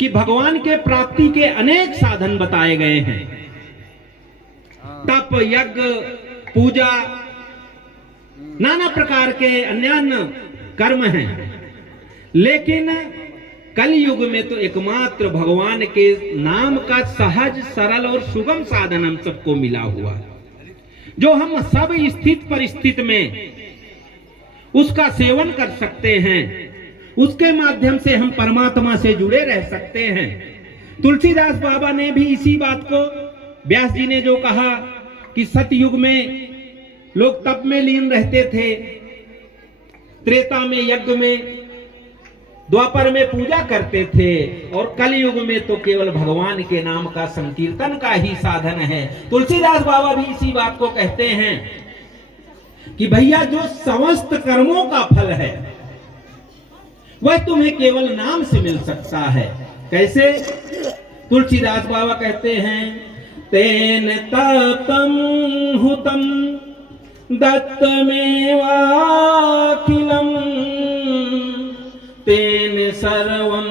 कि भगवान के प्राप्ति के अनेक साधन बताए गए हैं। तप, यज्ञ, पूजा, नाना प्रकार के अन्य कर्म हैं। लेकिन कलयुग में तो एकमात्र भगवान के नाम का सहज, सरल और सुगम साधन हम सबको मिला हुआ है, जो हम सब स्थित परिस्थिति में उसका सेवन कर सकते हैं। उसके माध्यम से हम परमात्मा से जुड़े रह सकते हैं। तुलसीदास बाबा ने भी इसी बात को, व्यास जी ने जो कहा कि सतयुग में लोग तप में लीन रहते थे, त्रेता में यज्ञ में, द्वापर में पूजा करते थे, और कलयुग में तो केवल भगवान के नाम का संकीर्तन का ही साधन है। तुलसीदास बाबा भी इसी बात को कहते हैं कि भैया जो समस्त कर्मों का फल है वह तुम्हें केवल नाम से मिल सकता है। कैसे? तुलसीदास बाबा कहते हैं, तेन तप्तं हुतं दत्तमेवाखिलम् तेन सर्वं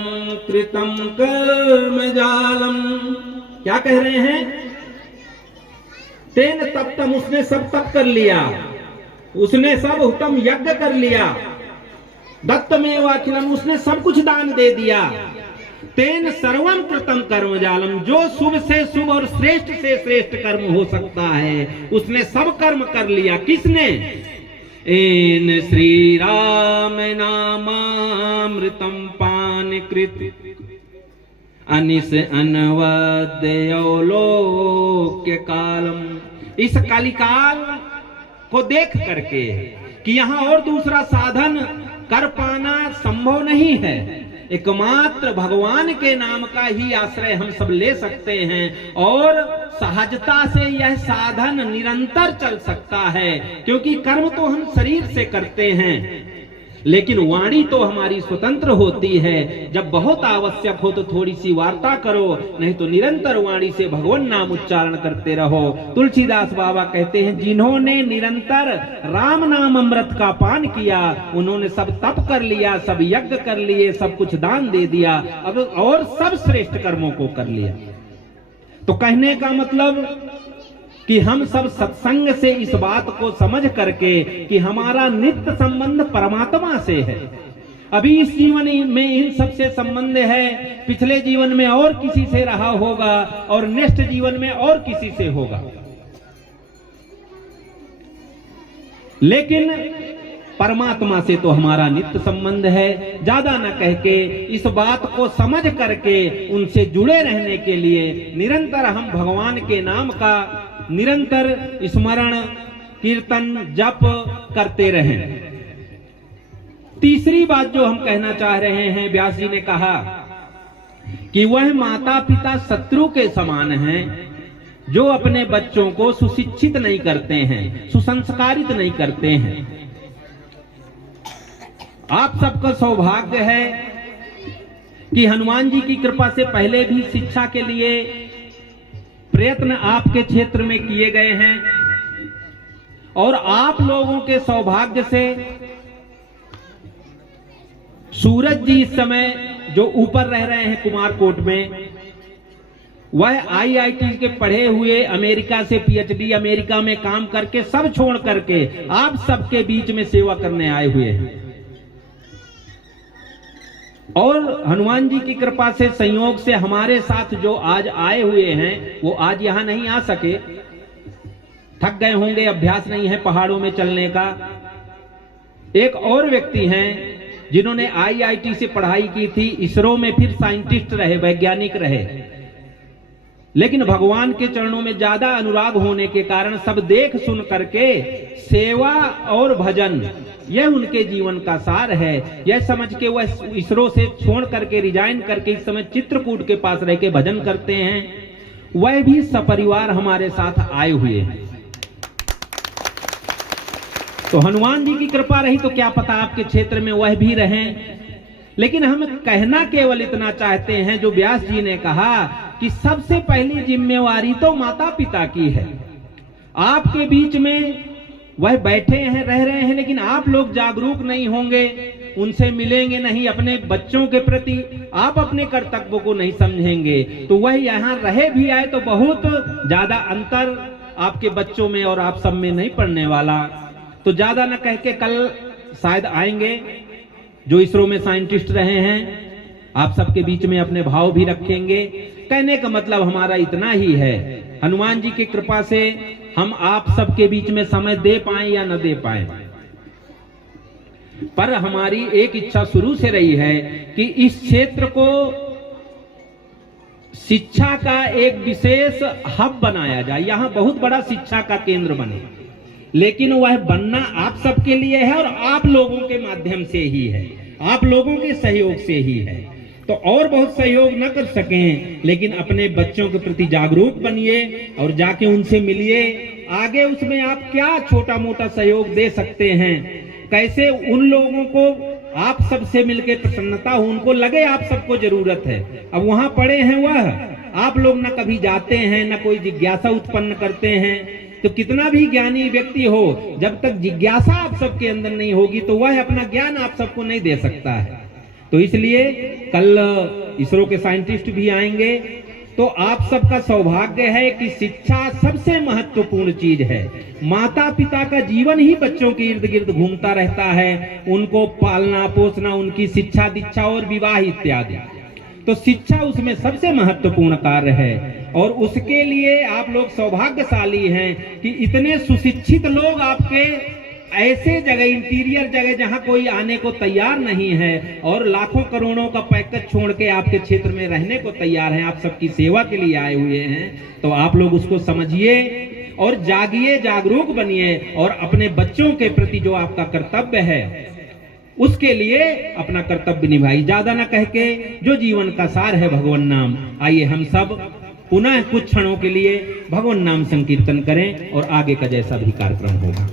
कृतं कर्मजालम्। क्या कह रहे हैं? तेन तप्तम, उसने सब तप कर लिया, उसने सब हुतम यज्ञ कर लिया, दत्तमेवाखिलम्, उसने सब कुछ दान दे दिया, तेन सर्वं कृतं कर्मजालम, जो शुभ से शुभ और श्रेष्ठ से श्रेष्ठ कर्म हो सकता है उसने सब कर्म कर लिया। किसने? एन श्री राम नामामृतम पान कृत अनिस अनवद्यो लोक्य कालम। इस कलिकाल को देख करके कि यहाँ और दूसरा साधन कर पाना संभव नहीं है, एकमात्र भगवान के नाम का ही आश्रय हम सब ले सकते हैं, और सहजता से यह साधन निरंतर चल सकता है। क्योंकि कर्म तो हम शरीर से करते हैं, लेकिन वाणी तो हमारी स्वतंत्र होती है। जब बहुत आवश्यक हो तो थोड़ी सी वार्ता करो, नहीं तो निरंतर वाणी से भगवान नाम उच्चारण करते रहो। तुलसीदास बाबा कहते हैं, जिन्होंने निरंतर राम नाम अमृत का पान किया, उन्होंने सब तप कर लिया, सब यज्ञ कर लिए, सब कुछ दान दे दिया, अब और सब श्रेष्ठ कर्मों को कर लिया। तो कहने का मतलब कि हम सब सत्संग से इस बात को समझ करके कि हमारा नित्य संबंध परमात्मा से है। अभी इस जीवन में इन सब से संबंध है, पिछले जीवन में और किसी से रहा होगा, और नेक्स्ट जीवन में और किसी से होगा। लेकिन परमात्मा से तो हमारा नित्य संबंध है। ज्यादा न कह के इस बात को समझ करके उनसे जुड़े रहने के लिए निरंतर हम भगवान के नाम का निरंतर स्मरण, कीर्तन, जप करते रहें। तीसरी बात जो हम कहना चाह रहे हैं, व्यास जी ने कहा कि वह माता पिता शत्रु के समान हैं जो अपने बच्चों को सुशिक्षित नहीं करते हैं, सुसंस्कारित नहीं करते हैं। आप सबका सौभाग्य है कि हनुमान जी की कृपा से पहले भी शिक्षा के लिए प्रयत्न आपके क्षेत्र में किए गए हैं, और आप लोगों के सौभाग्य से सूरज जी इस समय जो ऊपर रह रहे हैं कुमारकोट में, वह IIT के पढ़े हुए, अमेरिका से PhD, अमेरिका में काम करके सब छोड़ करके आप सबके बीच में सेवा करने आए हुए हैं। और हनुमान जी की कृपा से, संयोग से हमारे साथ जो आज आए हुए हैं वो आज यहां नहीं आ सके, थक गए होंगे, अभ्यास नहीं है पहाड़ों में चलने का। एक और व्यक्ति हैं जिन्होंने IIT से पढ़ाई की थी, इसरो में फिर साइंटिस्ट रहे, वैज्ञानिक रहे, लेकिन भगवान के चरणों में ज्यादा अनुराग होने के कारण सब देख सुन करके सेवा और भजन, यह उनके जीवन का सार है। यह समझ के वह इसरो से छोड़ करके, रिजाइन करके इस समय चित्रकूट के पास रह के भजन करते हैं। वह भी सपरिवार हमारे साथ आए हुए हैं। तो हनुमान जी की कृपा रही तो क्या पता आपके क्षेत्र में वह भी रहें। लेकिन हम कहना केवल इतना चाहते हैं, जो व्यास जी ने कहा कि सबसे पहली जिम्मेवारी तो माता पिता की है। आपके बीच में वह बैठे हैं, रह रहे हैं, लेकिन आप लोग जागरूक नहीं होंगे उनसे मिलेंगे नहीं, अपने बच्चों के प्रति आप अपने कर्तव्यों को नहीं समझेंगे, तो वह यहाँ रहे भी आए तो बहुत ज्यादा अंतर आपके बच्चों में और आप सब में नहीं पड़ने वाला। तो ज्यादा न कह के कल शायद आएंगे जो इसरो में साइंटिस्ट रहे हैं, आप सबके बीच में अपने भाव भी रखेंगे। कहने का मतलब हमारा इतना ही है, हनुमान जी की कृपा से हम आप सबके बीच में समय दे पाए या न दे पाए, पर हमारी एक इच्छा शुरू से रही है कि इस क्षेत्र को शिक्षा का एक विशेष हब बनाया जाए, यहाँ बहुत बड़ा शिक्षा का केंद्र बने, लेकिन वह बनना आप सबके लिए है और आप लोगों के माध्यम से ही है, आप लोगों के सहयोग से ही है। तो और बहुत सहयोग न कर सकें, लेकिन अपने बच्चों के प्रति जागरूक बनिए और जाके उनसे मिलिए। आगे उसमें आप क्या छोटा मोटा सहयोग दे सकते हैं, कैसे उन लोगों को आप सबसे मिलकर प्रसन्नता हो, उनको लगे आप सबको जरूरत है। अब वहां पड़े हैं वह आप लोग न कभी जाते हैं न कोई जिज्ञासा उत्पन्न करते हैं, तो कितना भी ज्ञानी व्यक्ति हो, जब तक जिज्ञासा आप सबके अंदर नहीं होगी तो वह अपना ज्ञान आप सबको नहीं दे सकता है। तो इसलिए कल इसरो के साइंटिस्ट भी आएंगे, तो आप सबका सौभाग्य है कि शिक्षा सबसे महत्वपूर्ण चीज है। माता पिता का जीवन ही बच्चों के इर्द गिर्द घूमता रहता है, उनको पालना पोसना, उनकी शिक्षा दीक्षा और विवाह इत्यादि। तो शिक्षा उसमें सबसे महत्वपूर्ण कार्य है और उसके लिए आप लोग सौभाग्यशाली हैं कि इतने सुशिक्षित लोग आपके ऐसे जगह, इंटीरियर जगह जहां कोई आने को तैयार नहीं है और लाखों करोड़ों का पैकेज छोड़ के आपके क्षेत्र में रहने को तैयार हैं, आप सबकी सेवा के लिए आए हुए हैं। तो आप लोग उसको समझिए और जागिए, जागरूक बनिए और अपने बच्चों के प्रति जो आपका कर्तव्य है उसके लिए अपना कर्तव्य निभाइए। ज्यादा ना कह के जो जीवन का सार है भगवान नाम, आइए हम सब पुनः कुछ क्षणों के लिए भगवान नाम संकीर्तन करें और आगे का जैसा भी कार्यक्रम होगा।